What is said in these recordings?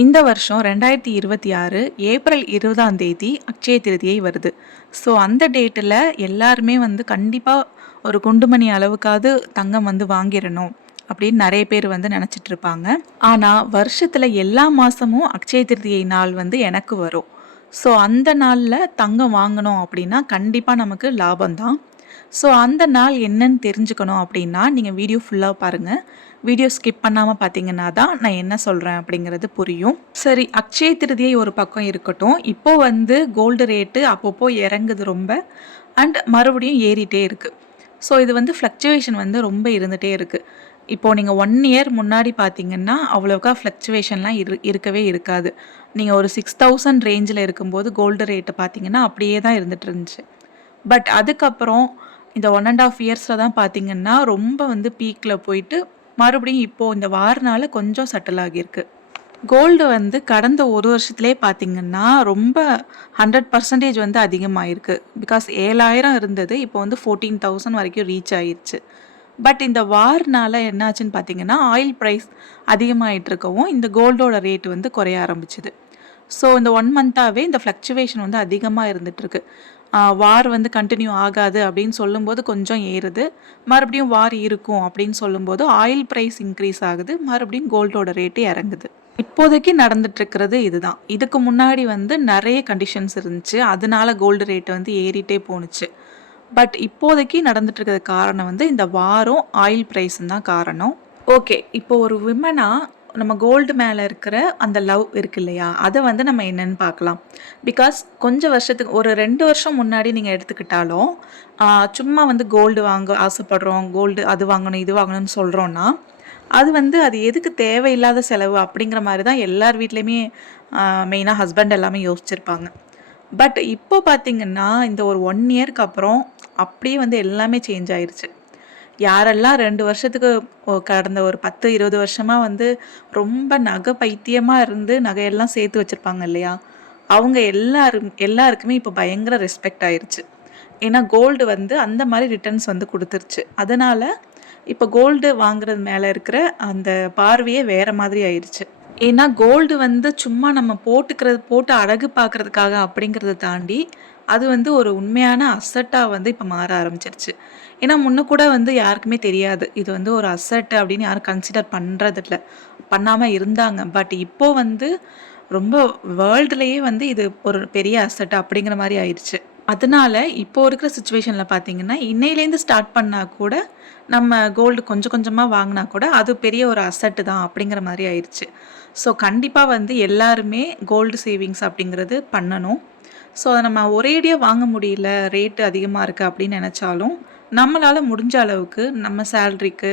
இந்த வருஷம் 2026 ஏப்ரல் 20ஆம் தேதி அக்ஷய திருதியை வருது. ஸோ அந்த டேட்டில் எல்லாருமே வந்து கண்டிப்பாக ஒரு குண்டுமணி அளவுக்காவது தங்கம் வந்து வாங்கிடணும் அப்படின்னு நிறைய பேர் வந்து நினச்சிட்டு இருப்பாங்க. ஆனால் வருஷத்தில் எல்லா மாதமும் அக்ஷய திருதியை நாள் வந்து எனக்கு வரும். ஸோ அந்த நாளில் தங்கம் வாங்கணும் அப்படின்னா கண்டிப்பாக நமக்கு லாபம்தான். ஸோ அந்த நாள் என்னன்னு தெரிஞ்சுக்கணும் அப்படின்னா நீங்கள் வீடியோ ஃபுல்லாக பாருங்கள். வீடியோ ஸ்கிப் பண்ணாமல் பார்த்தீங்கன்னா தான் நான் என்ன சொல்கிறேன் அப்படிங்கிறது புரியும். சரி, அக்ஷய திருதியை ஒரு பக்கம் இருக்கட்டும். இப்போது வந்து கோல்டு ரேட்டு அப்பப்போ இறங்குது ரொம்ப, அண்ட் மறுபடியும் ஏறிட்டே இருக்குது. ஸோ இது வந்து ஃப்ளக்சுவேஷன் வந்து ரொம்ப இருந்துகிட்டே இருக்குது. இப்போது நீங்கள் 1 இயர் முன்னாடி பார்த்தீங்கன்னா அவ்வளோக்கா ஃப்ளக்சுவேஷன்லாம் இருக்கவே இருக்காது. நீங்கள் ஒரு 6000 ரேஞ்சில் இருக்கும்போது கோல்டு ரேட்டு பார்த்தீங்கன்னா அப்படியே தான் இருந்துகிட்டு இருந்துச்சு. பட் அதுக்கப்புறம் இந்த 1.5 இயர்ஸில் தான் பார்த்தீங்கன்னா ரொம்ப வந்து பீக்கில் போயிட்டு மறுபடியும் இப்போது இந்த வாரனால கொஞ்சம் செட்டில் ஆகியிருக்கு. கோல்டு வந்து கடந்த ஒரு வருஷத்துலேயே பார்த்தீங்கன்னா ரொம்ப 100% வந்து அதிகமாகிருக்கு. பிகாஸ் 7000 இருந்தது, இப்போ வந்து 14,000 வரைக்கும் ரீச் ஆகிருச்சு. பட் இந்த வார்னால என்னாச்சுன்னு பார்த்தீங்கன்னா ஆயில் ப்ரைஸ் அதிகமாகிட்டு இருக்கவும் இந்த கோல்டோட ரேட் வந்து குறைய ஆரம்பிச்சுது. ஸோ இந்த 1 மந்த்தாகவே இந்த ஃப்ளக்சுவேஷன் வந்து அதிகமாக இருந்துகிட்ருக்கு. வார் வந்து கண்டினியூ ஆகாது அப்படின்னு சொல்லும்போது கொஞ்சம் ஏறுது, மறுபடியும் வார் இருக்கும் அப்படின்னு சொல்லும்போது ஆயில் ப்ரைஸ் இன்க்ரீஸ் ஆகுது, மறுபடியும் கோல்டோட ரேட்டு இறங்குது. இப்போதைக்கு நடந்துட்டுருக்கிறது இதுதான். இதுக்கு முன்னாடி வந்து நிறைய கண்டிஷன்ஸ் இருந்துச்சு, அதனால கோல்டு ரேட்டு வந்து ஏறிட்டே போணுச்சு. பட் இப்போதைக்கு நடந்துட்டுருக்கிறது காரணம் வந்து இந்த வாரும் ஆயில் ப்ரைஸும் தான் காரணம். ஓகே, இப்போ ஒரு விமனாக நம்ம கோல்டு மேலே இருக்கிற அந்த லவ் இருக்கு இல்லையா, அதை வந்து நம்ம என்னன்னு பார்க்கலாம். பிகாஸ் கொஞ்சம் வருஷத்துக்கு ஒரு 2 வருஷம் முன்னாடி நீங்கள் எடுத்துக்கிட்டாலும் சும்மா வந்து கோல்டு வாங்க ஆசைப்படுறோம், கோல்டு அது வாங்கணும் இது வாங்கணும்னு சொல்கிறோன்னா அது எதுக்கு தேவையில்லாத செலவு அப்படிங்கிற மாதிரி தான் எல்லார் வீட்லேயுமே மெயினாக ஹஸ்பண்ட் எல்லாமே யோசிச்சிருப்பாங்க. பட் இப்போ பார்த்தீங்கன்னா இந்த ஒரு 1 இயர்க்கு அப்புறம் அப்படியே வந்து எல்லாமே சேஞ்ச் ஆயிடுச்சு. யாரெல்லாம் 2 வருஷத்துக்கு கடந்த ஒரு 10, 20 வருஷமாக வந்து ரொம்ப நகை பைத்தியமாக இருந்து நகையெல்லாம் சேர்த்து வச்சுருப்பாங்க இல்லையா, அவங்க எல்லாருக்குமே இப்போ பயங்கர ரெஸ்பெக்ட் ஆயிடுச்சு. ஏன்னா கோல்டு வந்து அந்த மாதிரி ரிட்டர்ன்ஸ் வந்து கொடுத்துருச்சு. அதனால் இப்போ கோல்டு வாங்குறது மேலே இருக்கிற அந்த பார்வையே வேறு மாதிரி ஆயிடுச்சு. ஏன்னா கோல்டு வந்து சும்மா நம்ம போட்டு அழகு பார்க்குறதுக்காக அப்படிங்கிறத தாண்டி அது வந்து ஒரு உண்மையான அசட்டாக வந்து இப்போ மாற ஆரம்பிச்சிருச்சு. ஏன்னா முன்ன கூட வந்து யாருக்குமே தெரியாது இது வந்து ஒரு அசட் அப்படின்னு யாரும் கன்சிடர் பண்ணுறதில்ல, பண்ணாமல் இருந்தாங்க. பட் இப்போது வந்து ரொம்ப வேர்ல்டுலேயே வந்து இது ஒரு பெரிய அசட் அப்படிங்கிற மாதிரி ஆயிடுச்சு. அதனால இப்போ இருக்கிற சுச்சுவேஷனில் பார்த்தீங்கன்னா இன்னையிலேருந்து ஸ்டார்ட் பண்ணால் கூட நம்ம கோல்டு கொஞ்சம் கொஞ்சமாக வாங்கினா கூட அது பெரிய ஒரு அசட்டு தான் அப்படிங்கிற மாதிரி ஆயிடுச்சு. ஸோ கண்டிப்பாக வந்து எல்லாருமே கோல்டு சேவிங்ஸ் அப்படிங்கிறது பண்ணணும். ஸோ அதை நம்ம ஒரேடியாக வாங்க முடியல, ரேட்டு அதிகமாக இருக்குது அப்படின்னு நினச்சாலும் நம்மளால் முடிஞ்ச அளவுக்கு நம்ம சேல்ரிக்கு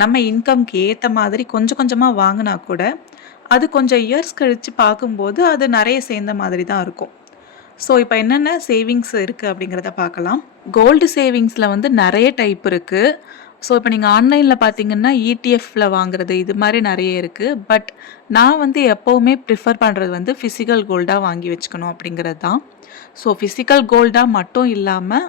நம்ம இன்கம்க்கு ஏற்ற மாதிரி கொஞ்சம் கொஞ்சமாக வாங்கினா கூட அது கொஞ்சம் இயர்ஸ் கழித்து பார்க்கும்போது அது நிறைய சேர்ந்த மாதிரி தான் இருக்கும். ஸோ இப்போ என்னென்ன சேவிங்ஸ் இருக்குது அப்படிங்கிறத பார்க்கலாம். கோல்டு சேவிங்ஸில் வந்து நிறைய டைப் இருக்குது. ஸோ இப்போ நீங்கள் ஆன்லைனில் பார்த்தீங்கன்னா இடிஎஃப்பில் வாங்குறது இது மாதிரி நிறைய இருக்குது. பட் நான் வந்து எப்போவுமே ப்ரிஃபர் பண்ணுறது வந்து ஃபிசிக்கல் கோல்டாக வாங்கி வச்சுக்கணும் அப்படிங்கிறது தான். ஸோ ஃபிசிக்கல் கோல்டாக மட்டும் இல்லாமல்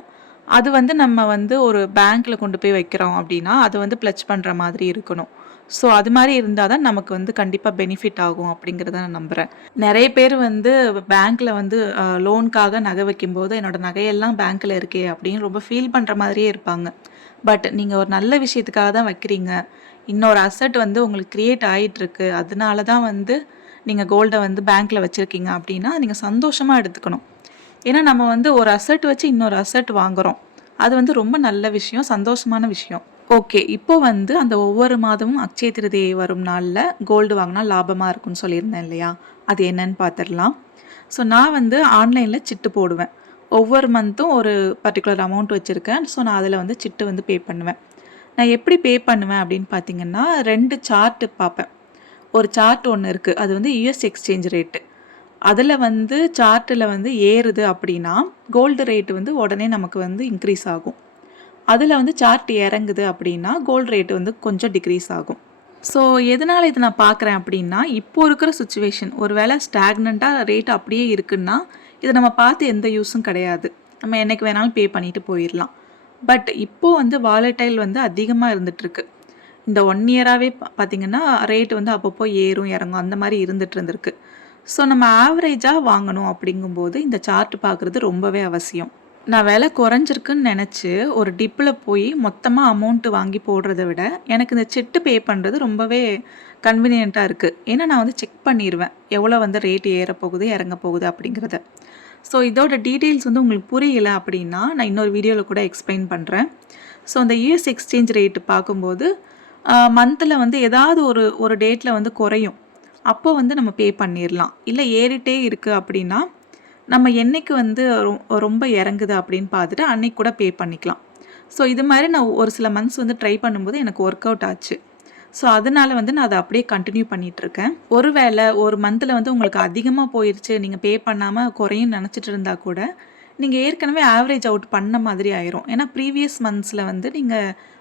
அது வந்து நம்ம வந்து ஒரு பேங்க்கில் கொண்டு போய் வைக்கிறோம் அப்படின்னா அது வந்து ப்ளச் பண்ணுற மாதிரி இருக்கணும். ஸோ அது மாதிரி இருந்தால் தான் நமக்கு வந்து கண்டிப்பாக பெனிஃபிட் ஆகும் அப்படிங்கிறத நான் நம்புகிறேன். நிறைய பேர் வந்து பேங்க்கில் வந்து லோனுக்காக நகை வைக்கும்போது என்னோடய நகையெல்லாம் பேங்க்கில் இருக்கே அப்படின்னு ரொம்ப ஃபீல் பண்ணுற மாதிரியே இருப்பாங்க. பட் நீங்கள் ஒரு நல்ல விஷயத்துக்காக தான் வைக்கிறீங்க, இன்னொரு அசட் வந்து உங்களுக்கு க்ரியேட் ஆகிட்டுருக்கு, அதனால தான் வந்து நீங்கள் கோல்டை வந்து பேங்க்கில் வச்சுருக்கீங்க அப்படின்னா நீங்கள் சந்தோஷமாக எடுத்துக்கணும். ஏன்னா நம்ம வந்து ஒரு அசட் வச்சு இன்னொரு அசட் வாங்குகிறோம், அது வந்து ரொம்ப நல்ல விஷயம், சந்தோஷமான விஷயம். ஓகே, இப்போ வந்து அந்த ஒவ்வொரு மாதமும் அக்ஷய திருதியை வரும் நாளில் கோல்டு வாங்கினா லாபமாக இருக்குன்னு சொல்லியிருந்தேன் இல்லையா, அது என்னன்னு பார்த்துடலாம். ஸோ நான் வந்து ஆன்லைனில் சிட்டு போடுவேன். ஒவ்வொரு மந்த்தும் ஒரு பர்டிகுலர் அமௌண்ட் வச்சுருக்கேன். ஸோ நான் அதில் வந்து சிட்டு வந்து பே பண்ணுவேன். நான் எப்படி பே பண்ணுவேன் அப்படின்னு பார்த்தீங்கன்னா 2 சார்ட்டு பார்ப்பேன். ஒரு சார்ட் ஒன்று இருக்குது, அது வந்து யூஎஸ் எக்ஸ்சேஞ்ச் ரேட்டு. அதில் வந்து சார்ட்டில் வந்து ஏறுது அப்படின்னா கோல்டு ரேட்டு வந்து உடனே நமக்கு வந்து இன்க்ரீஸ் ஆகும். அதில் வந்து சார்ட் இறங்குது அப்படின்னா கோல்டு ரேட்டு வந்து கொஞ்சம் டிக்ரீஸ் ஆகும். ஸோ எதனால் இதை நான் பார்க்குறேன் அப்படின்னா இப்போது இருக்கிற சுச்சுவேஷன் ஒரு வேளை ஸ்டாக்னண்ட்டாக ரேட் அப்படியே இருக்குன்னா இதை நம்ம பார்த்து எந்த யூஸும் கிடையாது, நம்ம என்றைக்கு வேணாலும் பே பண்ணிவிட்டு போயிடலாம். பட் இப்போது வந்து வாலட்டைல் வந்து அதிகமாக இருந்துகிட்ருக்கு. இந்த 1 இயராவே பார்த்தீங்கன்னா, ரேட் வந்து அப்பப்போ ஏறும், இறங்கும் அந்த மாரி இருந்துட்டு இருந்திருக்கு. ஸோ நம்ம ஆவரேஜா வாங்கணும் அப்படிங்கும்போது, இந்த சார்ட் பார்க்குறது ரொம்பவே அவசியம். நான் விலை குறைஞ்சிருக்குன்னு நெனச்சு, ஒரு டிப்ல போய் மொத்தமா அமௌண்ட் வாங்கி போடுறத விட, எனக்கு இந்த சிட்டு பே பண்றது ரொம்பவே கன்வீனியன்ட்டா இருக்கு. ஏன்னா நான் வந்து செக் பண்ணிருவேன். எவ்வளோ வந்து ரேட் ஏறப்போகுது, இறங்க போகுது அப்படிங்கிறத. ஸோ இதோட டீட்டெயில்ஸ் வந்து உங்களுக்கு புரியல அப்படின்னா, நான் இன்னொரு வீடியோல கூட எக்ஸ்பிளைன் பண்றேன். ஸோ அந்த யுஎஸ் எக்ஸ்சேஞ்ச் ரேட் பார்க்கும்போது, மந்த்ல வந்து ஏதாவது ஒரு ஒரு டேட்ல வந்து குறையும். அப்போ வந்து நம்ம பே பண்ணிரலாம். இல்ல ஏறிட்டே இருக்கு அப்படின்னா, நம்ம என்னைக்கு வந்து ரொம்ப இறங்குது அப்படின்னு பார்த்துட்டு, அன்னைக்கு கூட பே பண்ணிக்கலாம். ஸோ இது மாரி நான் ஒரு சில மந்த்ஸ் வந்து ட்ரை பண்ணும்போது எனக்கு ஒர்க் அவுட் ஆச்சு. ஸோ அதனால வந்து நான் அத அப்படியே கன்டின்யூ பண்ணிட்டுருக்கேன். ஒருவேள ஒரு மந்த்ல வந்து உங்களுக்கு அதிகமா போயிருச்சு, நீங்க பே பண்ணாம குறையும்னு நெனச்சிட்டு இருந்தா கூட, நீங்க ஏற்கனவே ஆவரேஜ் அவுட் பண்ண மாதிரி ஆயிரும். ஏன்னா ப்ரீவியஸ் மந்த்ஸ்ல வந்து நீங்க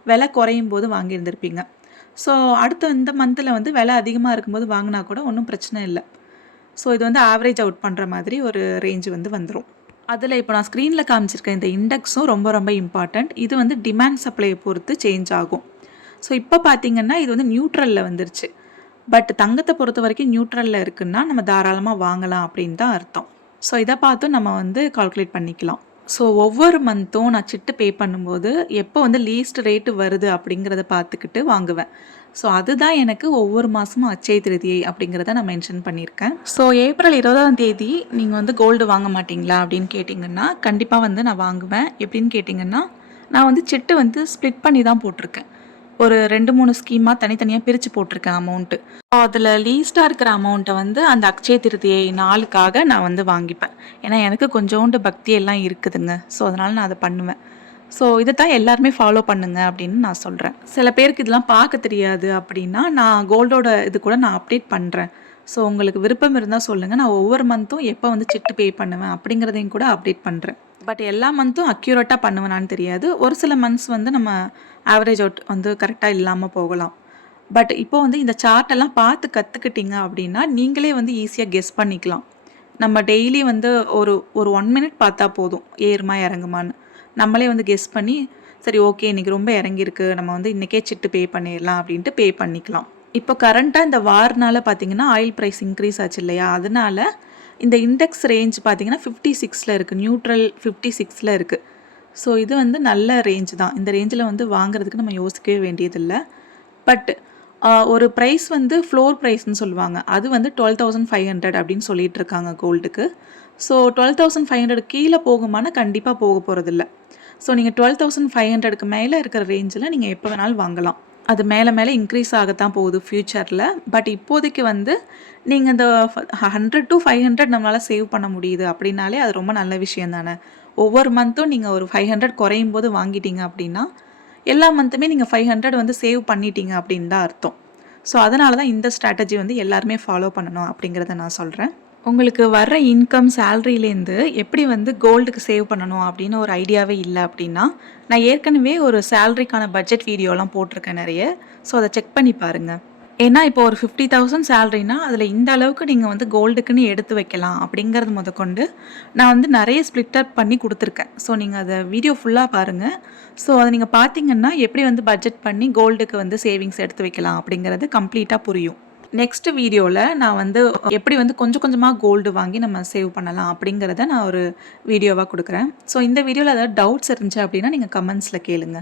விலை குறையும்போது வாங்கியிருந்திருப்பீங்க. ஸோ அடுத்த இந்த மந்த்ல வந்து விலை அதிகமா இருக்கும்போது வாங்குனா கூட ஒண்ணும் பிரச்சனை இல்ல. ஸோ இது வந்து ஆவரேஜ் அவுட் பண்ற மாதிரி ஒரு ரேஞ்ச் வந்து வந்துரும். அதில இப்போ நான் ஸ்க்ரீன்ல காமிச்சிருக்க இந்த இண்டெக்ஸும் ரொம்ப ரொம்ப இம்பார்ட்டன்ட். இது வந்து டிமாண்ட் சப்ளைய பொறுத்து சேஞ்ச் ஆகும். ஸோ இப்போ பார்த்தீங்கன்னா, இது வந்து நியூட்ரல்ல வந்துருச்சு. பட் தங்கத்த பொறுத்தவரைக்கும் நியூட்ரல்ல இருக்குன்னா, நம்ம தாராளமா வாங்கலாம் அப்படின்னு தான் அர்த்தம். ஸோ இத பார்த்தும் நம்ம வந்து கால்குலேட் பண்ணிக்கலாம். ஸோ ஒவ்வொரு மந்த்தும் நான் சிட்டு பே பண்ணும்போது, எப்போ வந்து லீஸ்ட் ரேட் வருது அப்படிங்கிறத பார்த்துக்கிட்டு வாங்குவேன். ஸோ அதுதான் எனக்கு ஒவ்வொரு மாசமும் அட்சய திருதியை அப்படிங்கிறத நான் மென்ஷன் பண்ணியிருக்கேன். ஸோ ஏப்ரல் 20ஆம் தேதி நீங்க வந்து கோல்டு வாங்க மாட்டீங்களா அப்படின்னு கேட்டிங்கன்னா, கண்டிப்பா வந்து நான் வாங்குவேன். எப்படின்னு கேட்டிங்கன்னா, நான் வந்து சிட்டு வந்து ஸ்ப்ளிட் பண்ணி தான் போட்டிருக்கேன். ஒரு 2, 3 ஸ்கீமா தனித்தனியா பிரிச்சு போட்டிருக்கேன் அமௌண்ட்டு. அதில லீஸ்ட்டா இருக்கிற அமௌண்ட்ட வந்து அந்த அக்ஷய திருதியை நாளுக்காக நான் வந்து வாங்கிப்பேன். ஏன்னா எனக்கு கொஞ்சோண்டு பக்தி எல்லாம் இருக்குதுங்க. ஸோ அதனால நான் அத பண்ணுவேன். ஸோ இத தான் எல்லாருமே ஃபாலோ பண்ணுங்க அப்படின்னு நான் சொல்றேன். சில பேருக்கு இதெல்லாம் பார்க்க தெரியாது அப்படின்னா, நான் கோல்டோட இது கூட நான் அப்டேட் பண்றேன். ஸோ உங்களுக்கு விருப்பம் இருந்தா சொல்லுங்க. நான் ஒவ்வொரு மந்த்தும் எப்போ வந்து சிட்டு பே பண்ணுவேன் அப்படிங்கிறதையும் கூட அப்டேட் பண்றேன். பட் எல்லா மந்த்தும் அக்யூரேட்டா பண்ணுவேனான்னு தெரியாது. ஒரு சில மந்த்ஸ் வந்து நம்ம ஆவரேஜ் அவுட் வந்து கரெக்ட்டா இல்லாம போகலாம். பட் இப்போ வந்து இந்த சார்ட் எல்லாம் பார்த்து கத்துக்கிட்டீங்க அப்படின்னா, நீங்களே வந்து ஈஸியா கெஸ் பண்ணிக்கலாம். நம்ம டெய்லி வந்து ஒரு ஒரு 1 மினிட் பார்த்தா போதும். ஏறுமா, இறங்குமான்னு. நம்மளே வந்து கெஸ் பண்ணி, சரி ஓகே இன்னைக்கு ரொம்ப இறங்கியிருக்கு. நம்ம வந்து இன்னைக்கே சிட்டு பே பண்ணிரலாம் அப்படின்ட்டு பே பண்ணிக்கலாம். இப்போ கரண்ட்டா இந்த வார்னால பார்த்தீங்கன்னா, ஆயில் பிரைஸ் இன்க்ரீஸ் ஆச்சு இல்லையா? அதனால இந்த இண்டெக்ஸ் ரேஞ்ச் பார்த்தீங்கன்னா 56ல இருக்கு. நியூட்ரல் 56ல இருக்கு. ஸோ இது வந்து நல்ல ரேஞ்ச் தான். இந்த ரேஞ்சில வந்து வாங்குறதுக்கு நம்ம யோசிக்கவே வேண்டியதில்ல. பட் ஒரு பிரைஸ் வந்து ஃப்ளோர் பிரைஸ்ன்னு சொல்லுவாங்க. அது வந்து 12,500 அப்படின்னு சொல்லிட்டு இருக்காங்க கோல்டுக்கு. ஸோ 12,500 கீழ போகுமானா கண்டிப்பா போக போறதில்ல. ஸோ நீங்க 12,500க்கு மேல இருக்கிற ரேஞ்சில நீங்க எப்ப வேணாலும் வாங்கலாம். அது மேல மேல இன்க்ரீஸ் ஆகத்தான் போகுது ஃபியூச்சர்ல. பட் இப்போதைக்கு வந்து நீங்க இந்த 100 to 500 நம்மளால சேவ் பண்ண முடியுது அப்படின்னாலே அது ரொம்ப நல்ல விஷயம் தானே. ஒவ்வொரு மந்த்தும் நீங்க ஒரு 500 குறையும்போது வாங்கிட்டீங்க அப்படின்னா, எல்லா மந்த்துமே நீங்க 500 வந்து சேவ் பண்ணிட்டீங்க அப்படின்னு தான் அர்த்தம். ஸோ அதனால தான் இந்த ஸ்ட்ராட்டஜி வந்து எல்லாருமே ஃபாலோ பண்ணணும் அப்படிங்கிறத நான் சொல்றேன். உங்களுக்கு வர்ற இன்கம் சேலரிலேருந்து எப்படி வந்து கோல்டுக்கு சேவ் பண்ணணும் அப்படின்னு ஒரு ஐடியாவே இல்ல அப்படின்னா, நான் ஏற்கனவே ஒரு சேலரிக்கான பட்ஜெட் வீடியோலாம் போட்டிருக்கேன் நெறைய. ஸோ அத செக் பண்ணி பாருங்க. ஏன்னா இப்போ ஒரு 50,000 சேலரினா, அதில இந்த அளவுக்கு நீங்க வந்து கோல்டுக்குன்னு எடுத்து வைக்கலாம் அப்படிங்கிறது முதற்கொண்டு, நான் வந்து நெறைய ஸ்ப்ளிட் அப் பண்ணி குடுத்துருக்கேன். ஸோ நீங்க அத வீடியோ ஃபுல்லா பாருங்க. ஸோ அத நீங்க பார்த்தீங்கன்னா, எப்படி வந்து பட்ஜெட் பண்ணி கோல்டுக்கு வந்து சேவிங்ஸ் எடுத்து வைக்கலாம் அப்படிங்கிறது கம்ப்ளீட்டா புரியும். நெக்ஸ்ட் வீடியோல நான் வந்து எப்படி வந்து கொஞ்சம் கொஞ்சமா கோல்டு வாங்கி நம்ம சேவ் பண்ணலாம் அப்படிங்கிறத நான் ஒரு வீடியோவா குடுக்குறேன். ஸோ இந்த வீடியோல ஏதாவது டவுட்ஸ் இருந்துச்சு அப்படின்னா, நீங்க கமெண்ட்ஸ்ல கேளுங்க.